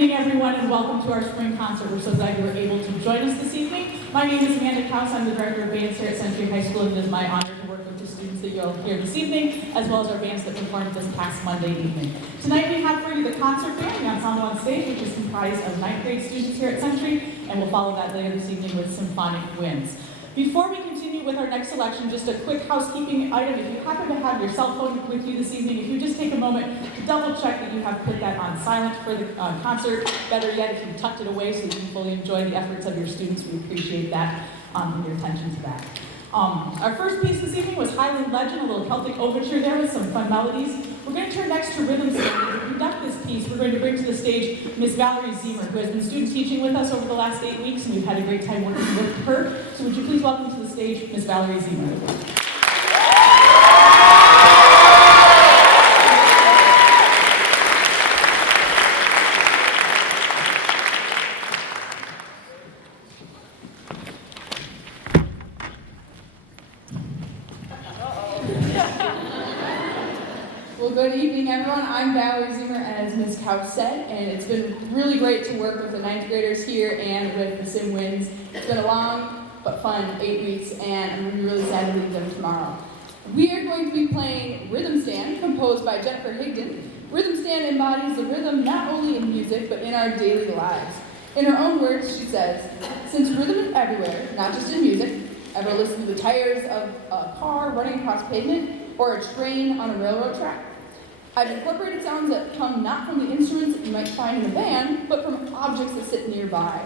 evening, everyone, and welcome to our spring concert. We're so glad you were able to join us this evening. My name is Amanda Kaus. I'm the director of bands here at Century High School, and it is my honor to work with the students that you'll hear this evening, as well as our bands that performed this past Monday evening. Tonight we have for you the concert band, the ensemble on stage, which is comprised of 9th grade students here at Century, and we'll follow that later this evening with symphonic winds. Before we continue with our next selection, just a quick housekeeping item. If you happen to have your cell phone with you this evening, if you just take a moment to double check that you have put that on silent for the concert. Better yet, if you tucked it away so that you can fully enjoy the efforts of your students, we appreciate that and your attention to that. Our first piece this evening was Highland Legend, a little Celtic overture there with some fun melodies. We're going to turn next to Rhythm Stand. To conduct this piece, we're going to bring to the stage Miss Valerie Zemer, who has been student teaching with us over the last 8 weeks, and we've had a great time working with her. So would you please welcome to the stage Miss Valerie Zemer. Good evening, everyone. I'm Valerie Zemer, as Ms. Kaus said, and it's been really great to work with the 9th graders here and with the Sim Winds. It's been a long but fun 8 weeks, and I'm going to be really sad to leave them tomorrow. We are going to be playing Rhythm Stand, composed by Jennifer Higdon. Rhythm Stand embodies the rhythm not only in music, but in our daily lives. In her own words, she says, "Since rhythm is everywhere, not just in music, ever listen to the tires of a car running across pavement or a train on a railroad track? I've incorporated sounds that come not from the instruments that you might find in a band, but from objects that sit nearby.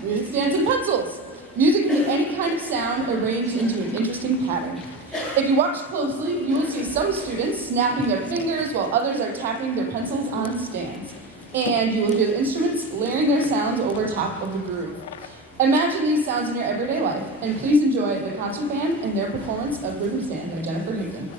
Music stands and pencils. Music can be any kind of sound arranged into an interesting pattern. If you watch closely, you will see some students snapping their fingers while others are tapping their pencils on stands. And you will hear the instruments layering their sounds over top of the groove. Imagine these sounds in your everyday life, and please enjoy the concert band and their performance of Rhythm Stand by Jennifer Higdon."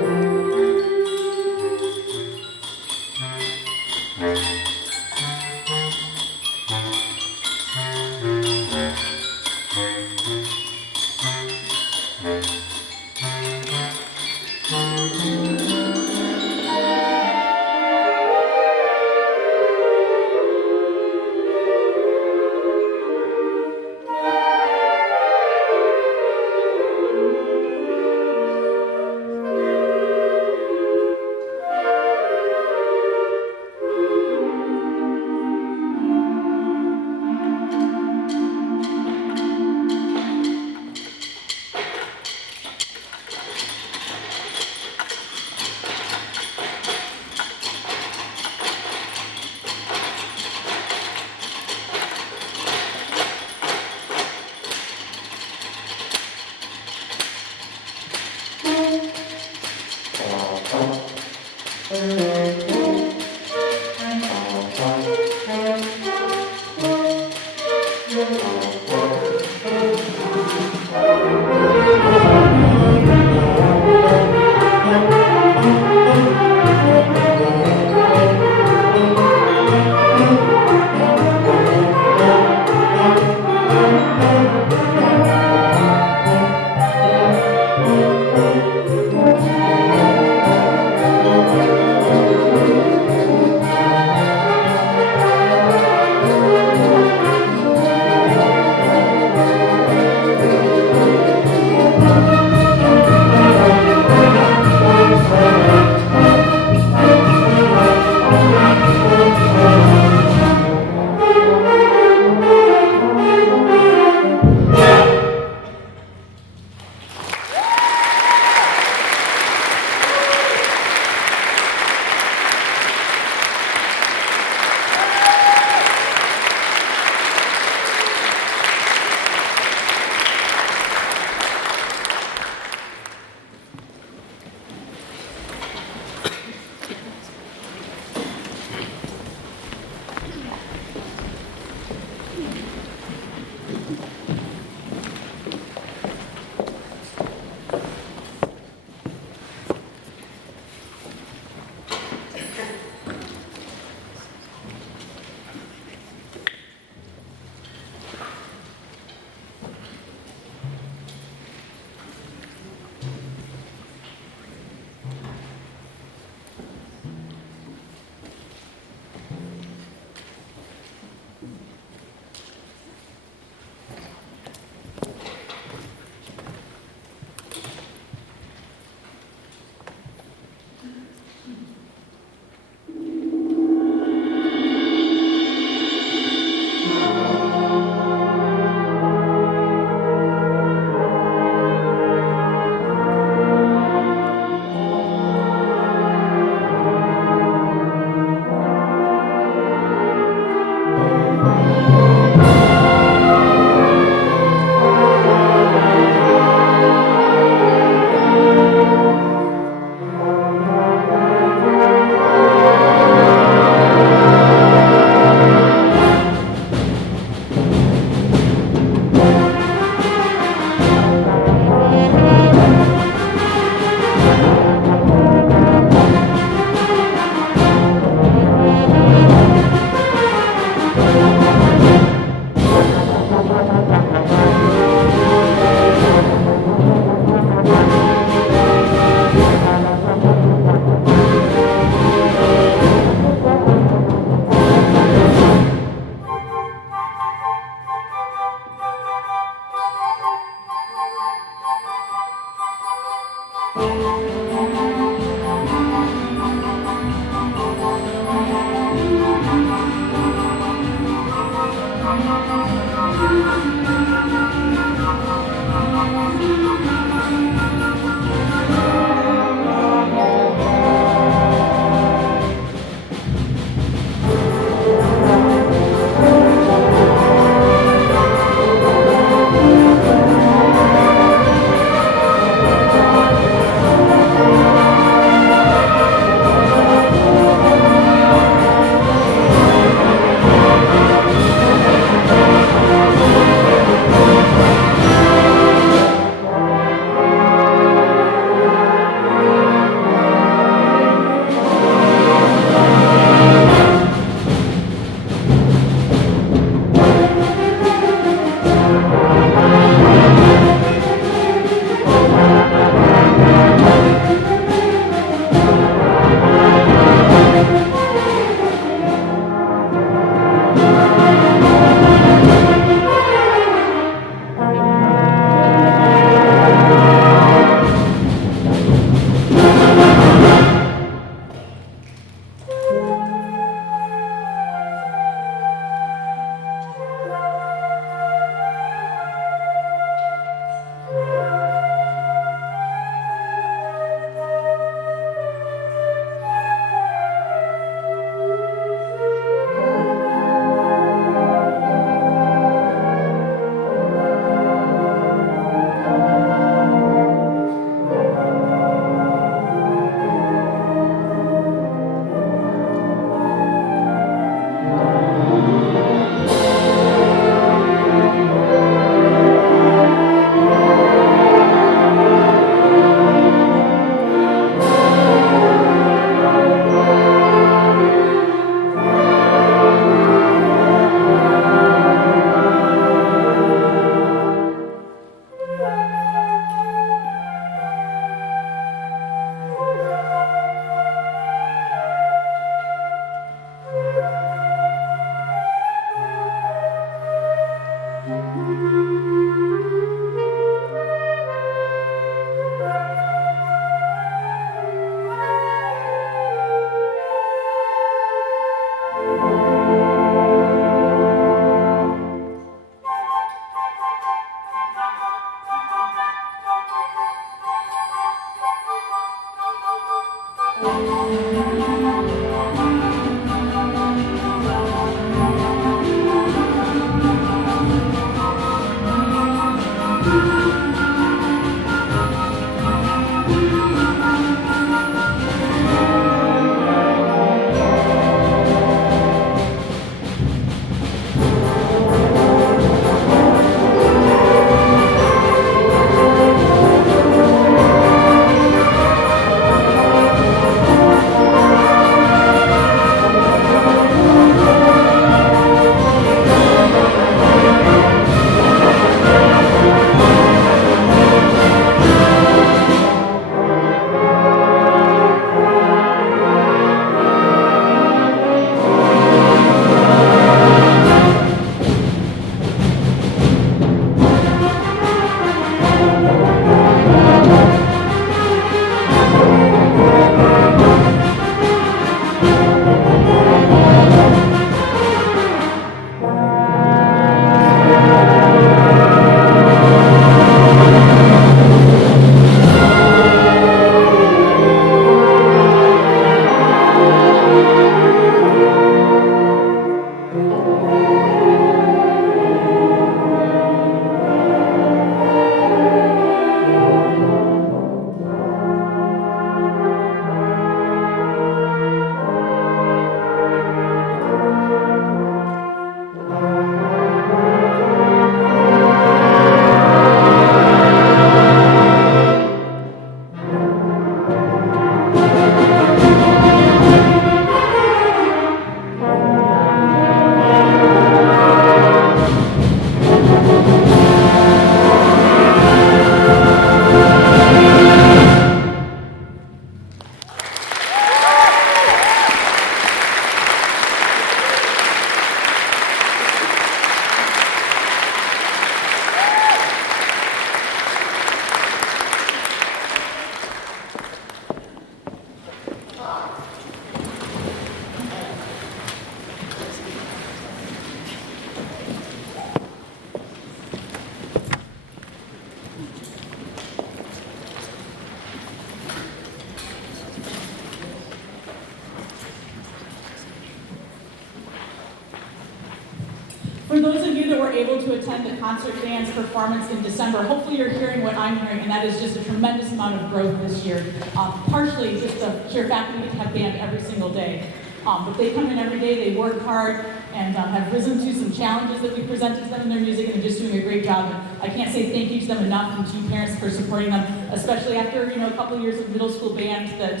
For those of you that were able to attend the concert band's performance in December, hopefully you're hearing what I'm hearing, and that is just a tremendous amount of growth this year. Partially just the sheer fact that we have band every single day. But they come in every day, they work hard, and have risen to some challenges that we presented to them in their music, and they're just doing a great job. And I can't say thank you to them enough, and to you parents for supporting them, especially after a couple of years of middle school band that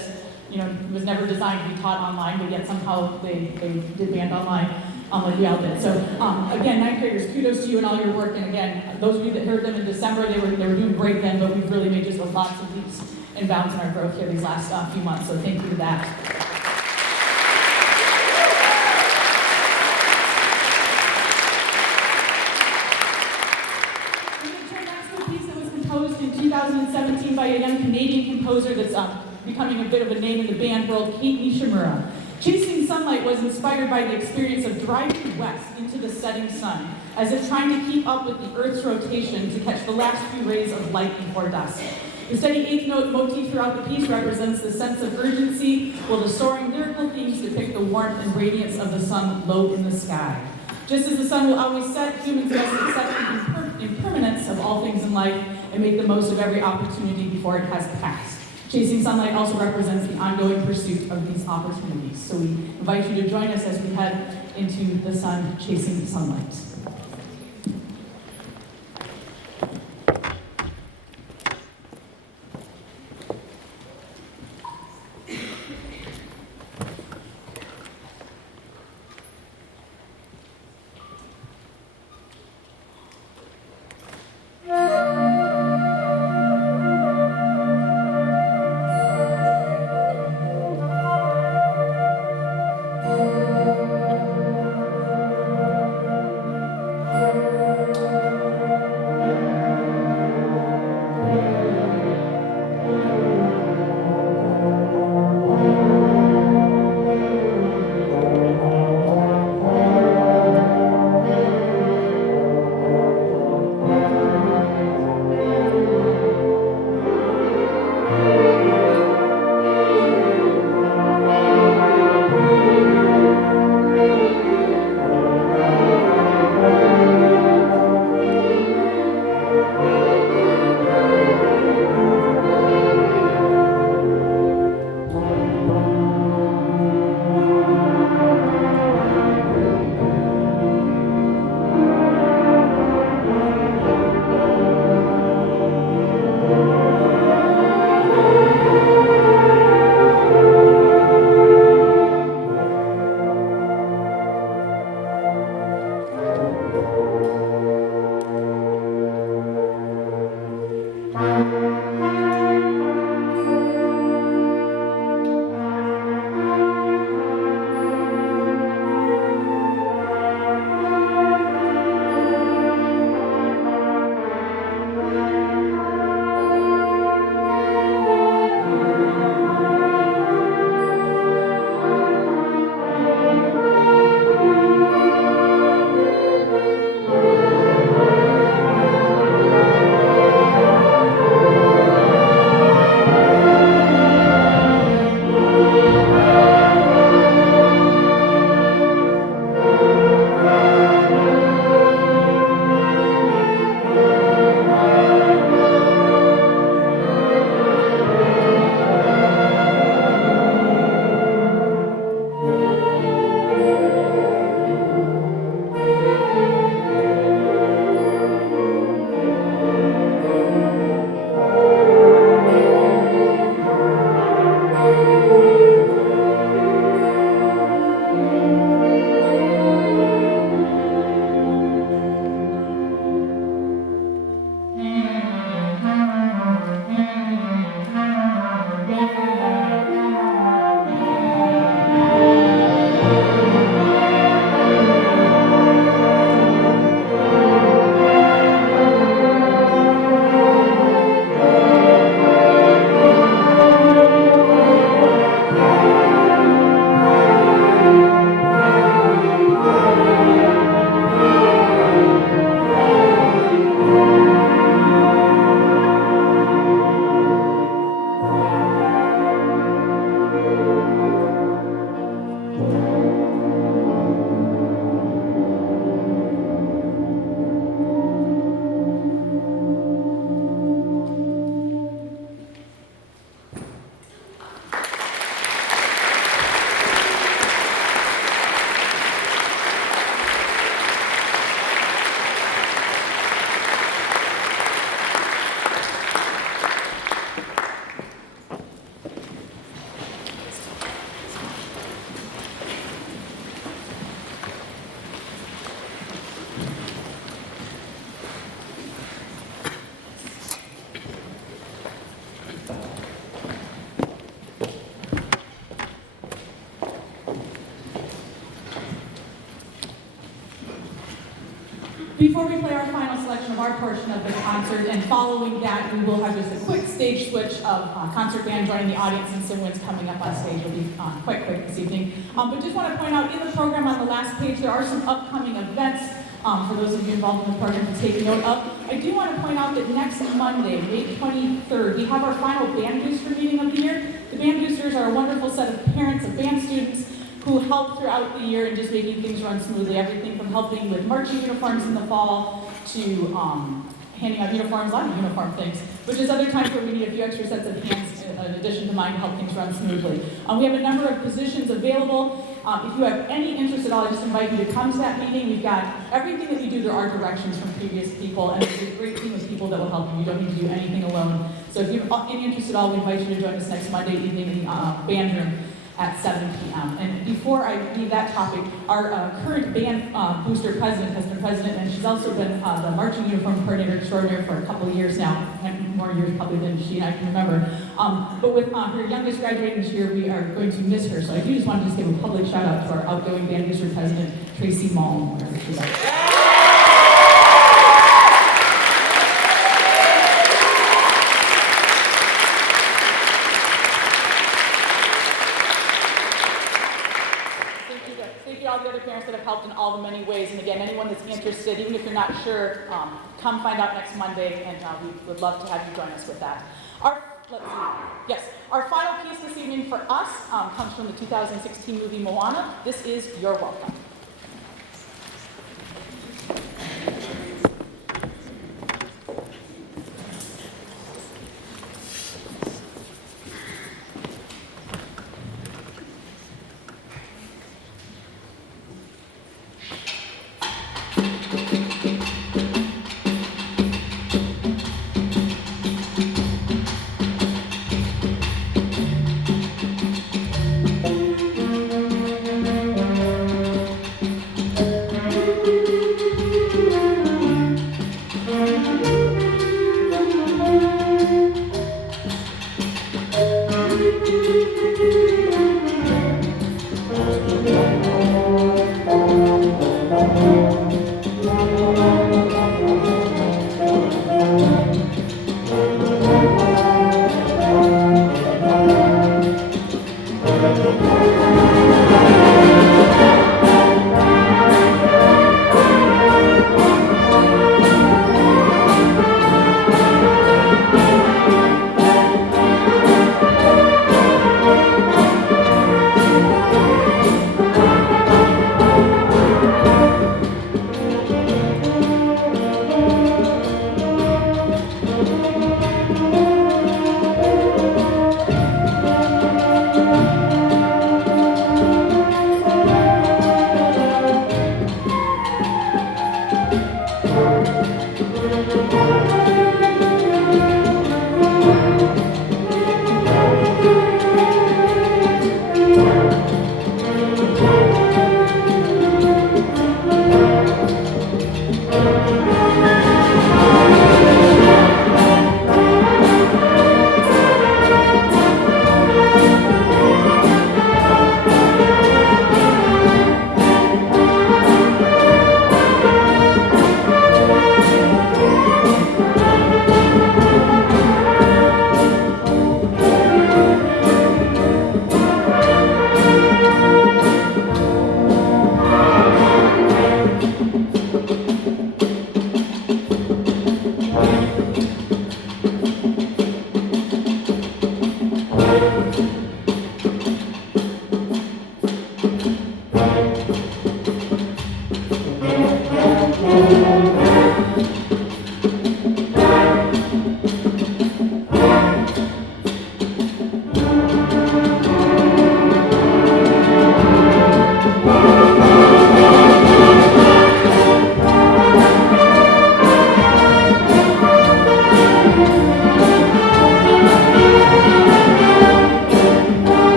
was never designed to be taught online, but yet somehow they did band online. Like we all did. So again, ninth graders, kudos to you and all your work. And again, those of you that heard them in December, they were doing great then, but we've really made just lots of leaps and bounds in our growth here these last few months. So thank you for that. We're going to turn next to a piece that was composed in 2017 by a young Canadian composer that's becoming a bit of a name in the band world, Kate Nishimura. Chasing Sunlight was inspired by the experience of driving west into the setting sun, as if trying to keep up with the Earth's rotation to catch the last few rays of light before dusk. The steady eighth note motif throughout the piece represents the sense of urgency, while the soaring lyrical themes depict the warmth and radiance of the sun low in the sky. Just as the sun will always set, humans must accept the impermanence of all things in life and make the most of every opportunity before it has passed. Chasing Sunlight also represents the ongoing pursuit of these opportunities. So we invite you to join us as we head into the sun, chasing sunlight. Before we play our final selection of our portion of the concert, and following that, we will have just a quick stage switch of concert band joining the audience, and Sim Win's coming up on stage. It'll be quite quick this evening. But just want to point out, in the program on the last page, there are some upcoming events for those of you involved in the program to take note of. I do want to point out that next Monday, May 23rd, we have our final band booster meeting of the year. The band boosters are a wonderful set of parents of band students who help throughout the year in just making things run smoothly. Everything from helping with marching uniforms in the fall to handing out uniforms, a lot of uniform things, but just other times where we need a few extra sets of hands in addition to mine to help things run smoothly. We have a number of positions available. If you have any interest at all, I just invite you to come to that meeting. We've got everything that we do, there are directions from previous people, and it's a great team of people that will help you. You don't need to do anything alone. So if you have any interest at all, we invite you to join us next Monday evening in the band room at 7 p.m. And before I leave that topic, our current band booster president has been president, and she's also been the marching uniform coordinator extraordinaire for a couple of years now, and more years probably than she and I can remember. But with her youngest graduating this year, we are going to miss her. So I do just want to just give a public shout out to our outgoing band booster president, Tracy Malm, wherever she's at. All the other parents that have helped in all the many ways. And again, anyone that's interested, even if you're not sure, come find out next Monday, and we would love to have you join us with that. Our final piece this evening for us comes from the 2016 movie Moana. This is You're Welcome.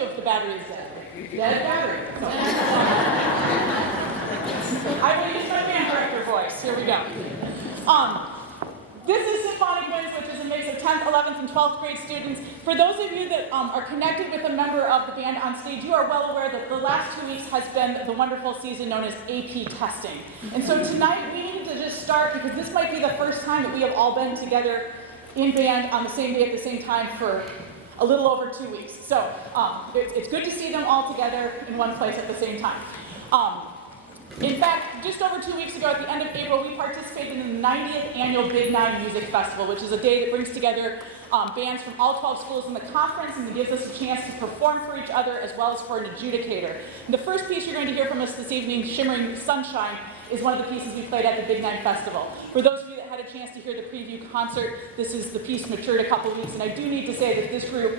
you if the battery is dead? Dead battery. So. I will use my band director voice. Here we go. This is Symphonic Winds, which is a mix of 10th, 11th, and 12th grade students. For those of you that are connected with a member of the band on stage, you are well aware that the last 2 weeks has been the wonderful season known as AP testing. And so tonight we needed to just start, because this might be the first time that we have all been together in band on the same day at the same time for a little over 2 weeks. So it's good to see them all together in one place at the same time. In fact, just over 2 weeks ago, at the end of April, we participated in the 90th annual Big Nine Music Festival, which is a day that brings together bands from all 12 schools in the conference and gives us a chance to perform for each other as well as for an adjudicator. And the first piece you're going to hear from us this evening, Shimmering Sunshine, is one of the pieces we played at the Big Nine Festival. For those of you that had a chance to hear the preview concert, this is the piece matured a couple weeks, and I do need to say that this group,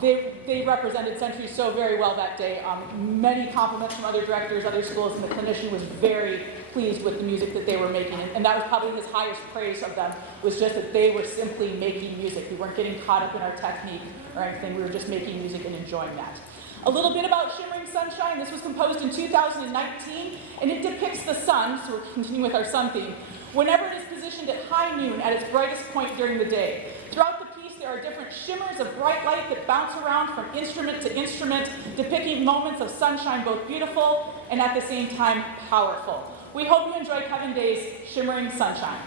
they represented Century so very well that day. Many compliments from other directors, other schools, and the clinician was very pleased with the music that they were making. And that was probably his highest praise of them, was just that they were simply making music. We weren't getting caught up in our technique or anything. We were just making music and enjoying that. A little bit about Shimmering Sunshine. This was composed in 2019, and it depicts the sun, so we're continuing with our sun theme, whenever it is positioned at high noon at its brightest point during the day. Throughout the piece, there are different shimmers of bright light that bounce around from instrument to instrument, depicting moments of sunshine, both beautiful and at the same time powerful. We hope you enjoy Kevin Day's Shimmering Sunshine.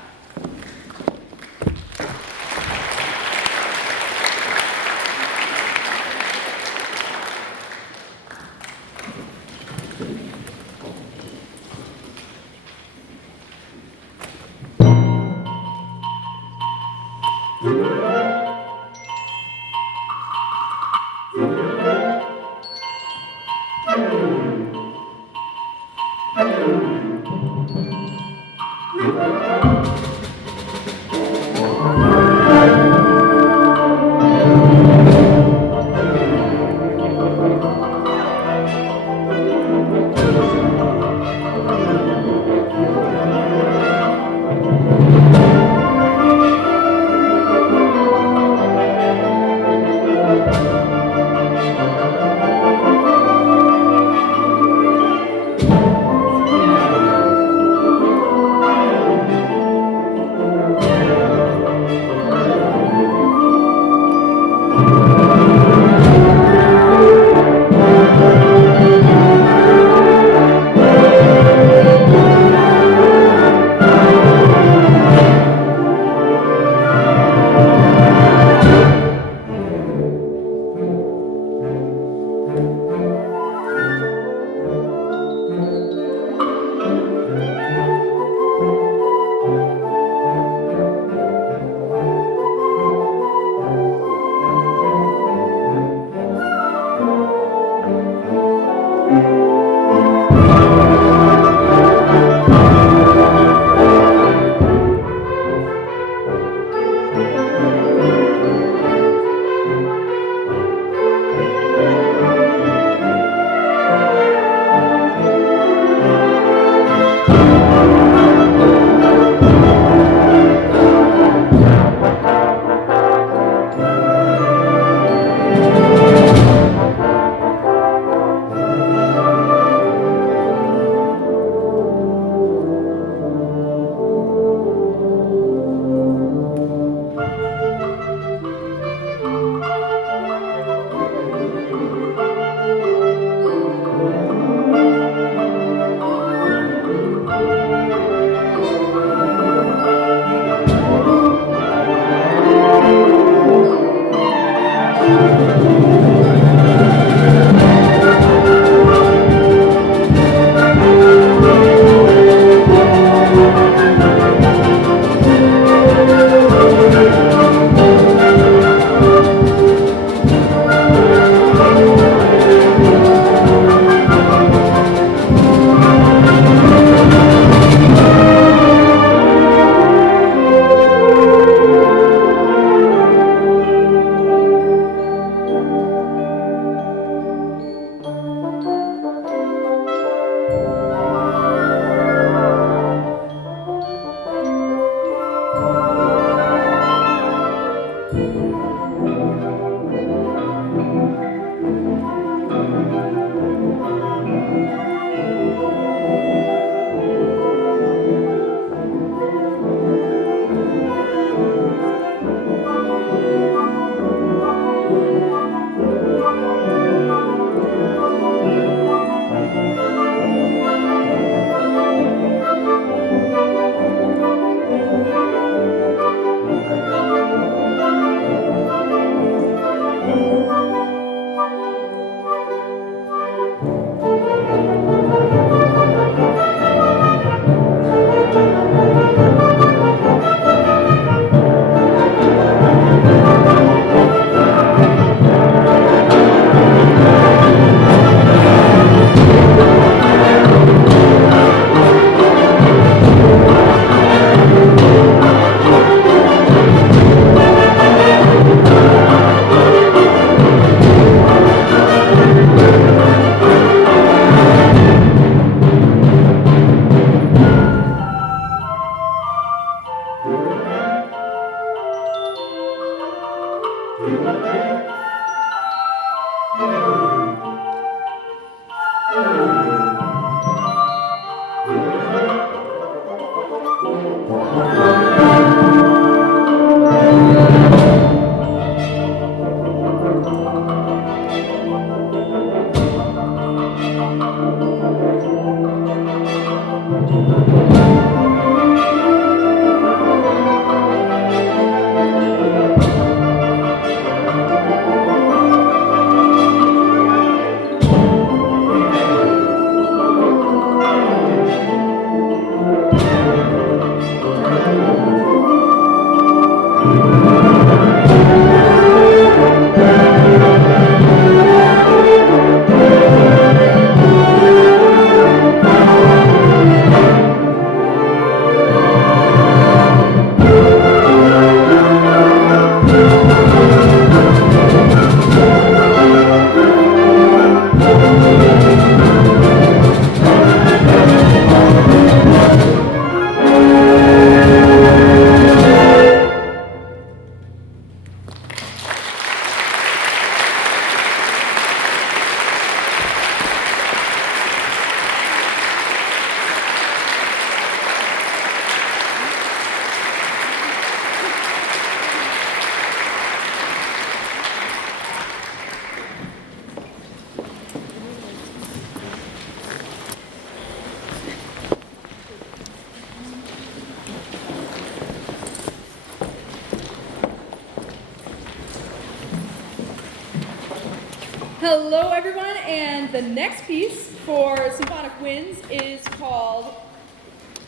Hello, everyone, and the next piece for Symphonic Winds is called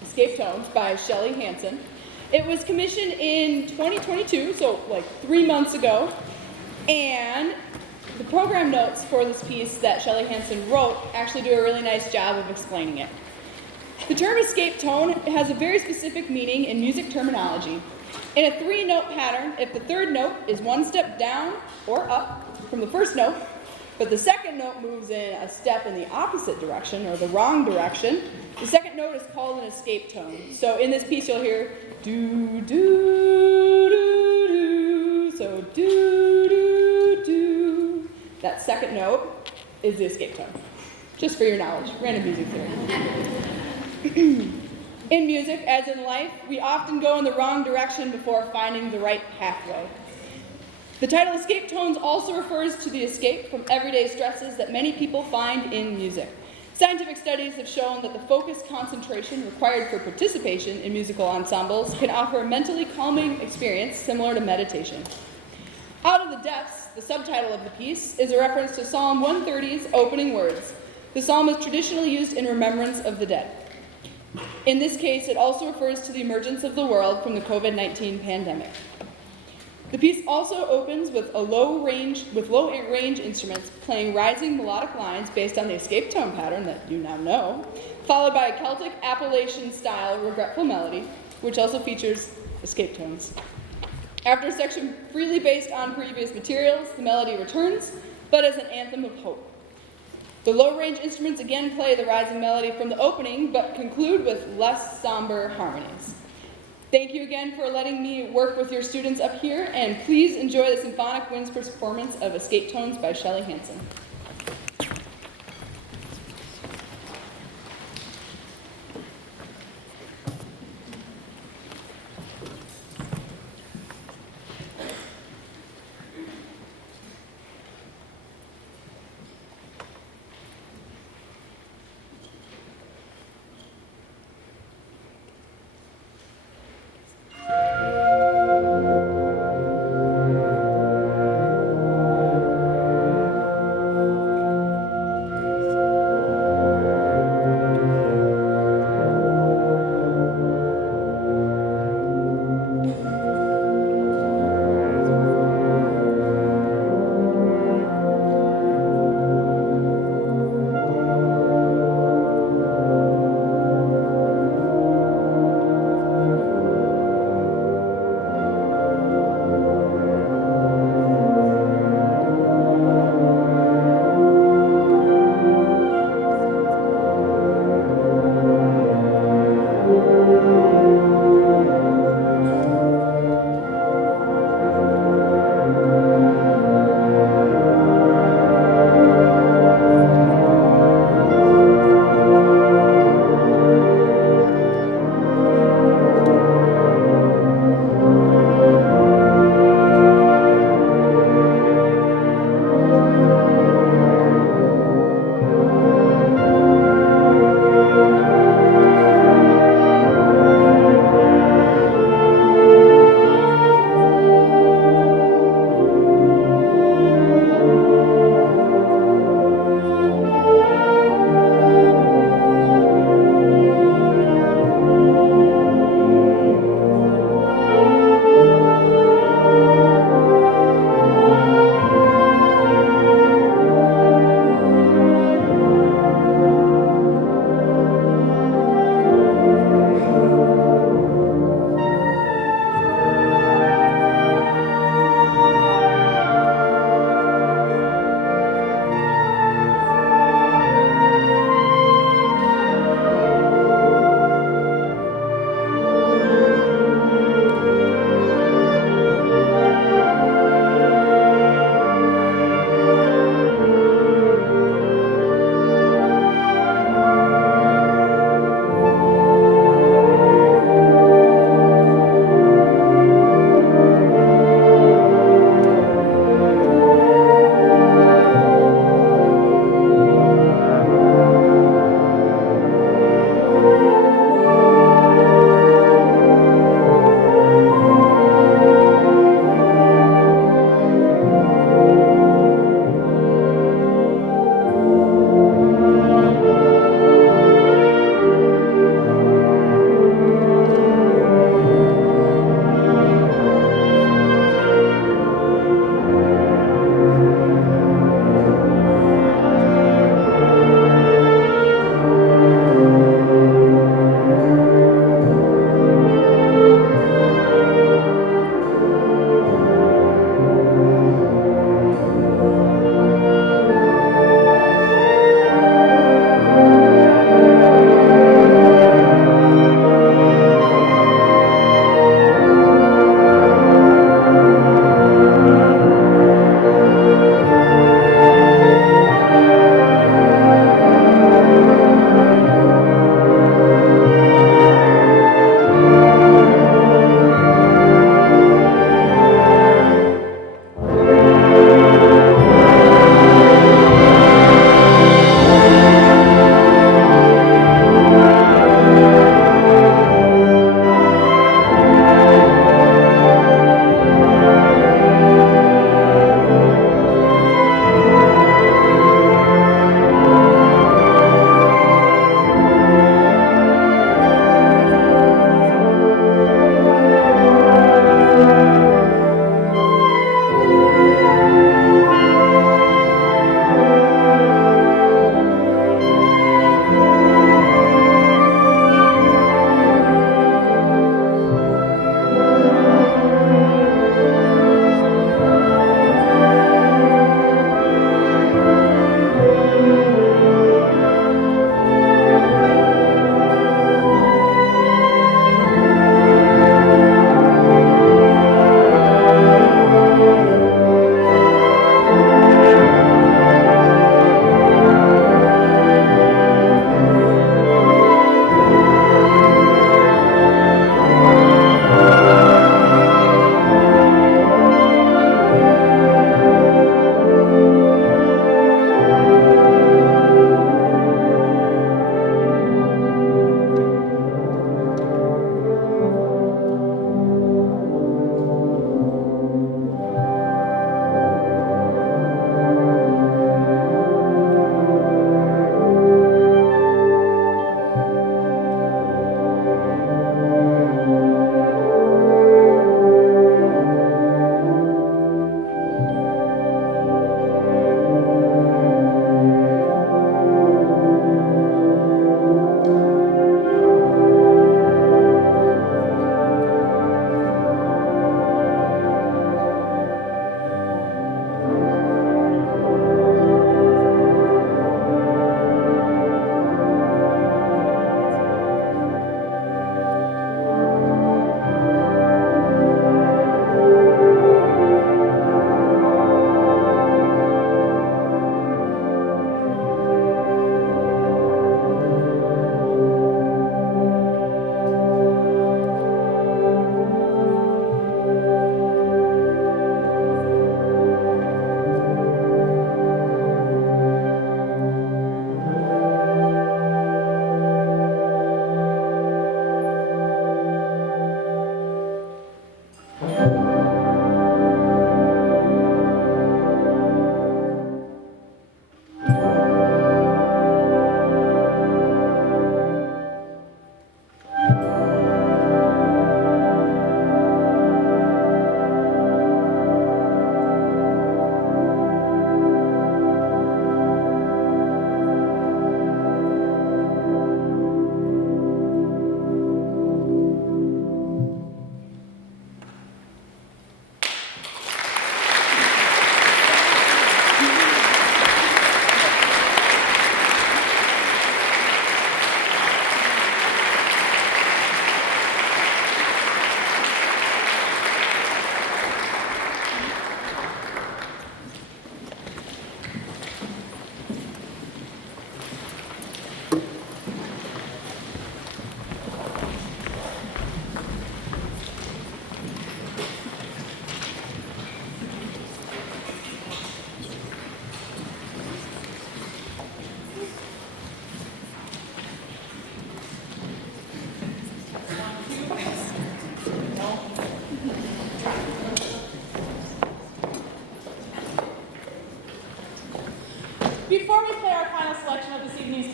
Escape Tones by Shelly Hansen. It was commissioned in 2022, so like 3 months ago, and the program notes for this piece that Shelly Hansen wrote actually do a really nice job of explaining it. The term escape tone has a very specific meaning in music terminology. In a 3-note pattern, if the third note is 1 step down or up from the first note, but the second note moves in a step in the opposite direction or the wrong direction, the second note is called an escape tone. So in this piece you'll hear do, do, do, do, so do, do, do. That second note is the escape tone. Just for your knowledge, random music theory. In music, as in life, we often go in the wrong direction before finding the right pathway. The title Escape Tones also refers to the escape from everyday stresses that many people find in music. Scientific studies have shown that the focused concentration required for participation in musical ensembles can offer a mentally calming experience similar to meditation. Out of the Depths, the subtitle of the piece, is a reference to Psalm 130's opening words. The psalm is traditionally used in remembrance of the dead. In this case, it also refers to the emergence of the world from the COVID-19 pandemic. The piece also opens with low-range instruments playing rising melodic lines based on the escape tone pattern that you now know, followed by a Celtic Appalachian-style regretful melody, which also features escape tones. After a section freely based on previous materials, the melody returns, but as an anthem of hope. The low-range instruments again play the rising melody from the opening, but conclude with less somber harmonies. Thank you again for letting me work with your students up here, and please enjoy the Symphonic Winds performance of Escape Tones by Shelly Hansen.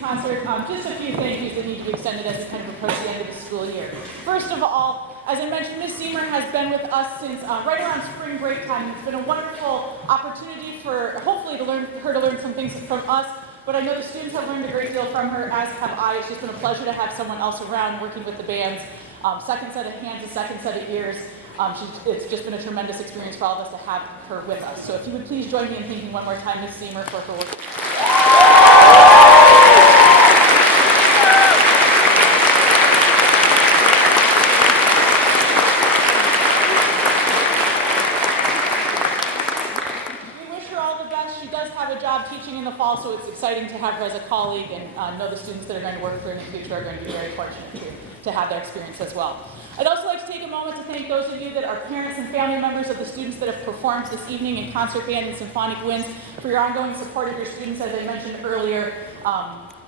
concert, just a few thank yous that need to be extended as we kind of approach the end of the school year. First of all, as I mentioned, Ms. Seymour has been with us since right around spring break time. It's been a wonderful opportunity for hopefully to learn some things from us, but I know the students have learned a great deal from her, as have I. It's just been a pleasure to have someone else around working with the bands. Second set of hands, a second set of ears. It's just been a tremendous experience for all of us to have her with us. So if you would please join me in thanking one more time Ms. Seymour for her work. Teaching in the fall, so it's exciting to have her as a colleague, and know the students that are going to work with her in the future are going to be very fortunate to have that experience as well. I'd also like to take a moment to thank those of you that are parents and family members of the students that have performed this evening in concert band and symphonic winds for your ongoing support of your students. As I mentioned earlier,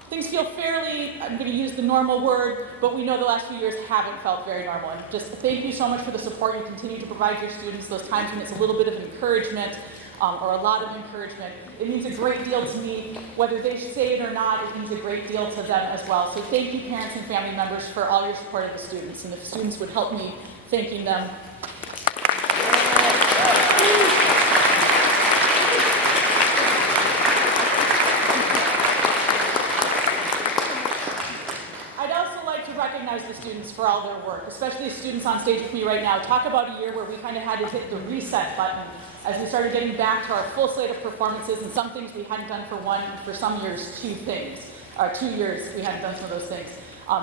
things feel fairly, I'm going to use the normal word, but we know the last few years haven't felt very normal. And just thank you so much for the support you continue to provide your students, those times when it's a little bit of encouragement, or a lot of encouragement. It means a great deal to me. Whether they say it or not, it means a great deal to them as well. So thank you, parents and family members, for all your support of the students. And if students would help me thanking them. I'd also like to recognize the students for all their work, especially the students on stage with me right now. Talk about a year where we kind of had to hit the reset button as we started getting back to our full slate of performances, and some things we hadn't done for some years, 2 years we hadn't done some of those things.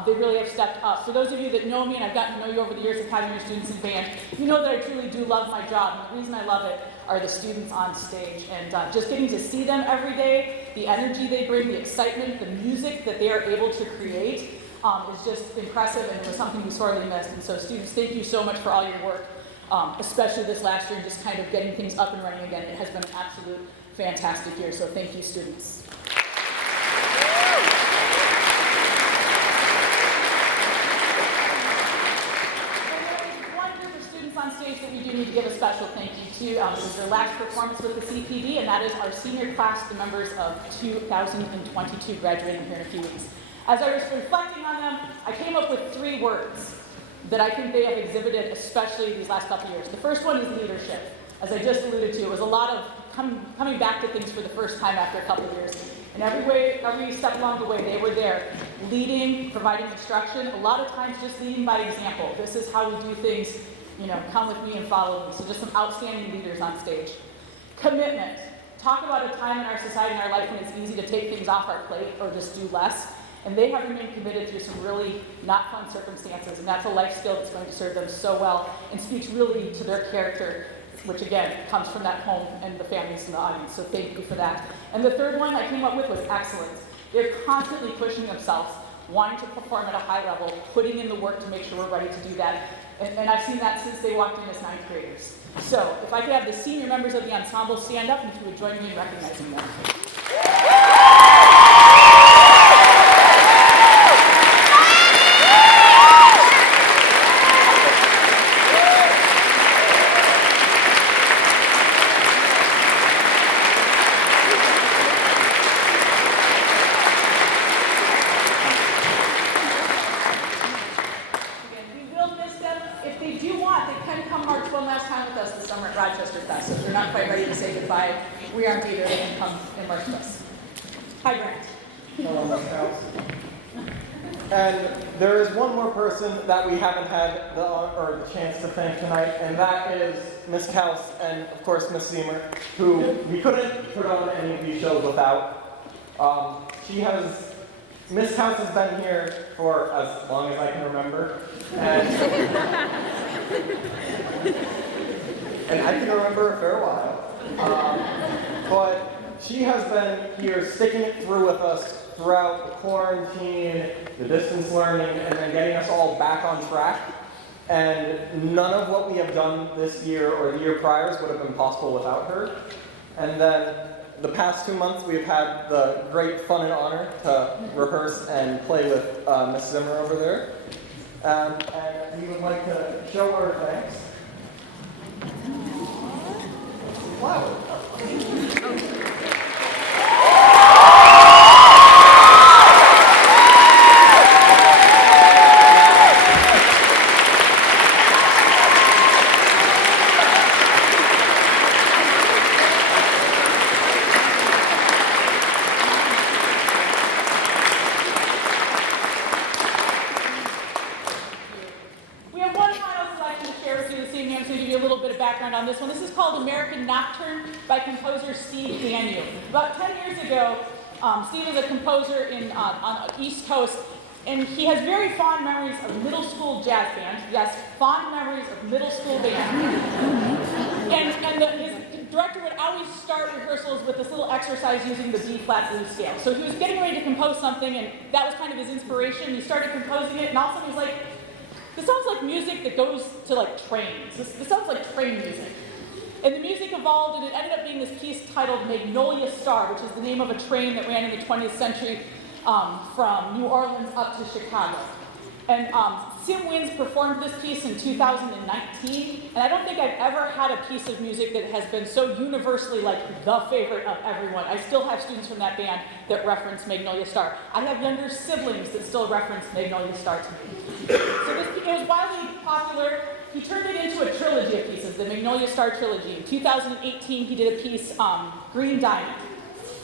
They really have stepped up. For those of you that know me, and I've gotten to know you over the years of having your students in band, you know that I truly do love my job, and the reason I love it are the students on stage, and just getting to see them every day, the energy they bring, the excitement, the music that they are able to create is just impressive, and it was something we sorely missed. And so students, thank you so much for all your work. Especially this last year, and just kind of getting things up and running again. It has been an absolute fantastic year, so thank you, students. One group of students on stage that we do need to give a special thank you to. This is their last performance with the CPB, and that is our senior class, the members of 2022 graduating here in a few weeks. As I was reflecting on them, I came up with 3 words that I think they have exhibited, especially these last couple of years. The first one is leadership. As I just alluded to, it was a lot of coming back to things for the first time after a couple of years. And every step along the way, they were there, leading, providing instruction, a lot of times just leading by example. This is how we do things, come with me and follow me. So just some outstanding leaders on stage. Commitment. Talk about a time in our society, in our life, when it's easy to take things off our plate or just do less. And they have remained committed through some really not fun circumstances, and that's a life skill that's going to serve them so well and speaks really to their character, which again comes from that home and the families in the audience. So thank you for that. And the third one I came up with was excellence. They're constantly pushing themselves, wanting to perform at a high level, putting in the work to make sure we're ready to do that. And I've seen that since they walked in as 9th graders. So if I could have the senior members of the ensemble stand up, and if you would join me in recognizing them. We aren't either. They can come and march with us. Hi, Grant. Hello, Miss House. And there is one more person that we haven't had the chance to thank tonight, and that is Miss House and, of course, Miss Seymour, who we couldn't put on any of these shows without. Miss House has been here for as long as I can remember, and I can remember a fair while. But she has been here sticking it through with us throughout the quarantine, the distance learning, and then getting us all back on track. And none of what we have done this year or the year prior would have been possible without her. And then the past 2 months, we've had the great fun and honor to rehearse and play with Miss Zimmer over there. And we would like to show our thanks. Wow. have one final selection to share with you this evening. I'm just going to give you a little bit of background on this one. This is called American Nocturne by composer Steve Daniel. About 10 years ago, Steve is a composer on the East Coast, and he has very fond memories of middle school jazz band. Yes, fond memories of middle school band. His director would always start rehearsals with this little exercise using the B-flat blues scale. So he was getting ready to compose something, and that was kind of his inspiration. He started composing it, and all of a sudden he was like, this sounds like music that goes to like trains. This sounds like train music. And the music evolved, and it ended up being this piece titled Magnolia Star, which is the name of a train that ran in the 20th century from New Orleans up to Chicago. And Sim Wins performed this piece in 2019, and I don't think I've ever had a piece of music that has been so universally like the favorite of everyone. I still have students from that band that reference Magnolia Star. I have younger siblings that still reference Magnolia Star to me. So it was wildly popular. He turned it into a trilogy of pieces, the Magnolia Star trilogy. In 2018, he did a piece, Green Diamond.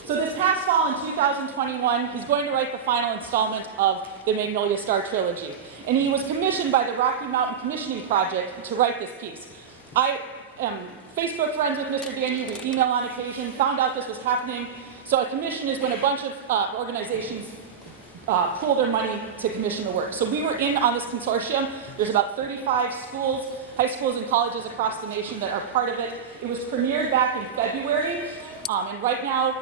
So this past fall in 2021, he's going to write the final installment of the Magnolia Star trilogy. And he was commissioned by the Rocky Mountain Commissioning Project to write this piece. I am Facebook friends with Mr. Daniel. We email on occasion, found out this was happening. So a commission is when a bunch of organizations pool their money to commission the work. So we were in on this consortium. There's about 35 schools, high schools and colleges across the nation that are part of it. It was premiered back in February, and right now,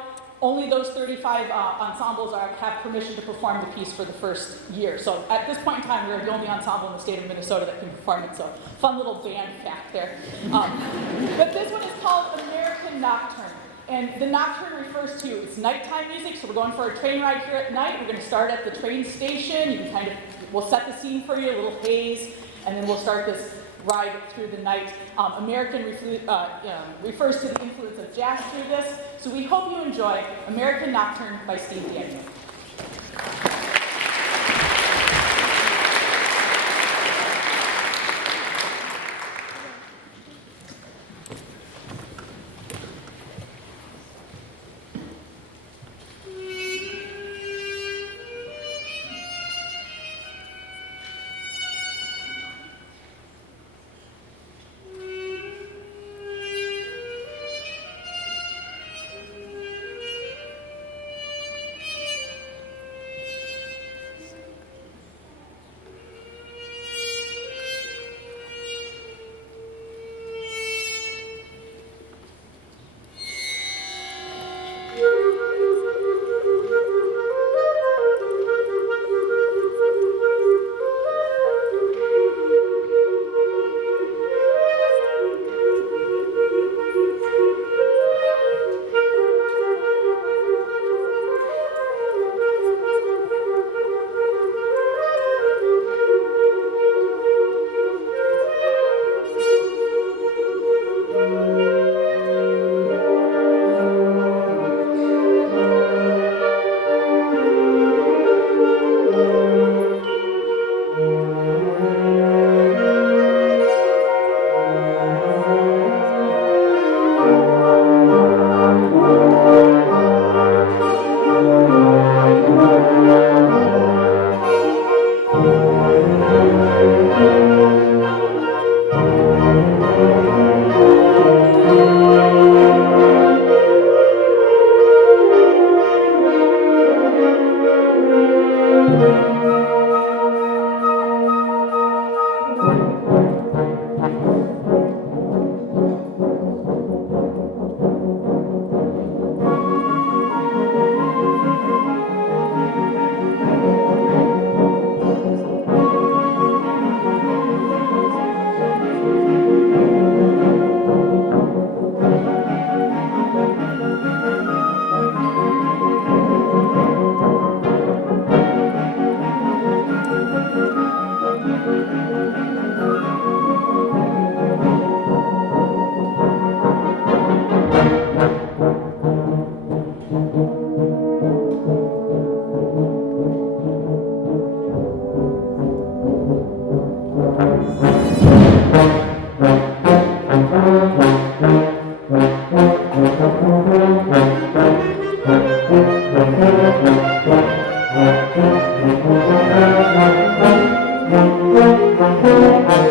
only those 35 ensembles have permission to perform the piece for the first year. So at this point in time, we're the only ensemble in the state of Minnesota that can perform it. So fun little band fact there. But this one is called American Nocturne. And the nocturne refers to, it's nighttime music, so we're going for a train ride here at night. We're going to start at the train station. You can we'll set the scene for you, a little haze, and then we'll start this ride through the night. American refers to the influence of jazz through this. So we hope you enjoy American Nocturne by Steve Daniel. Thank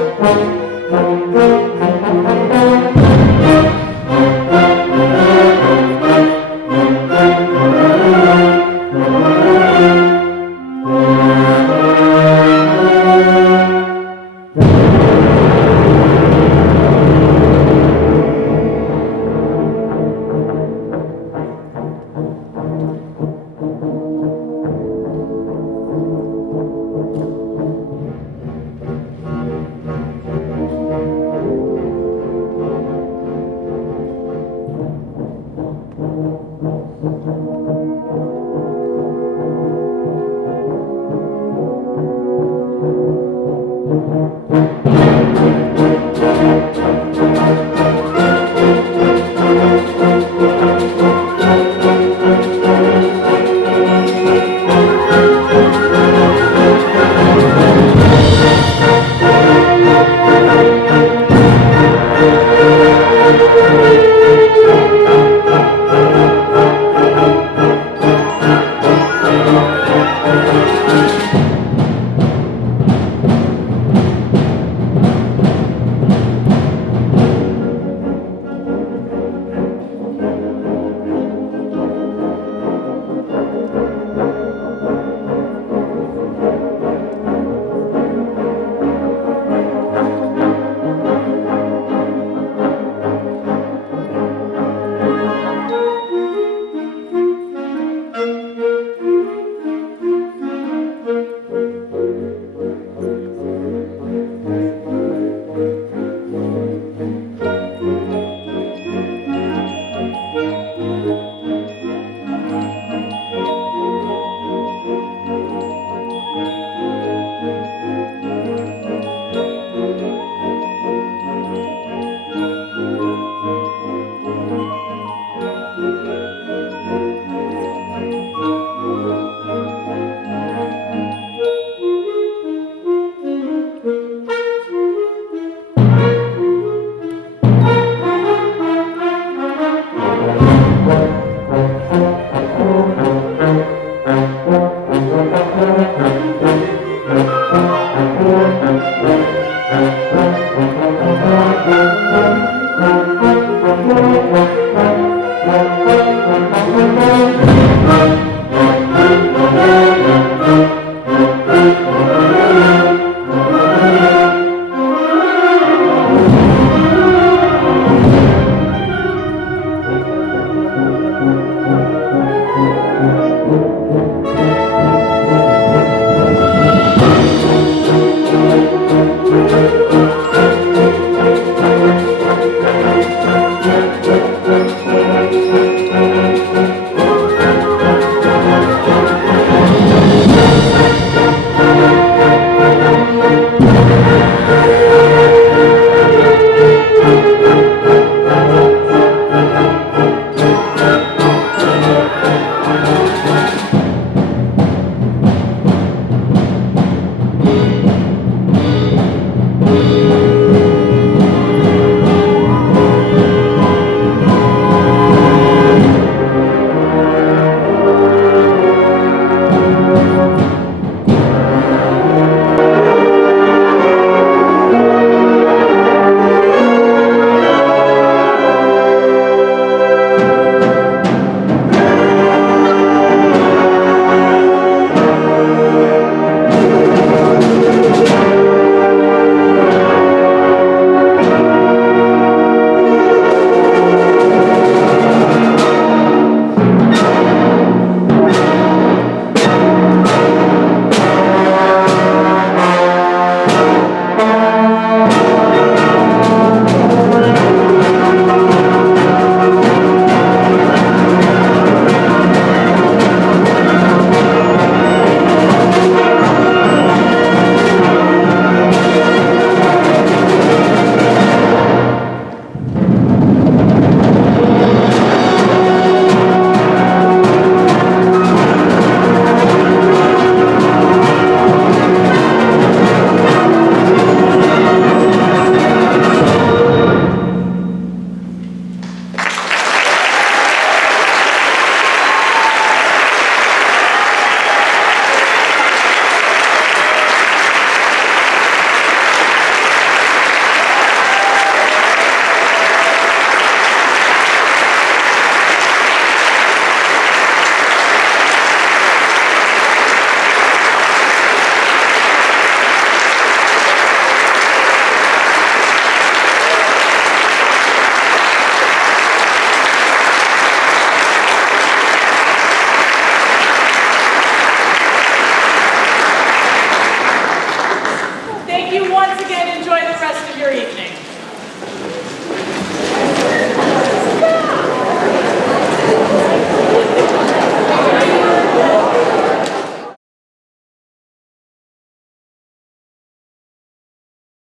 you.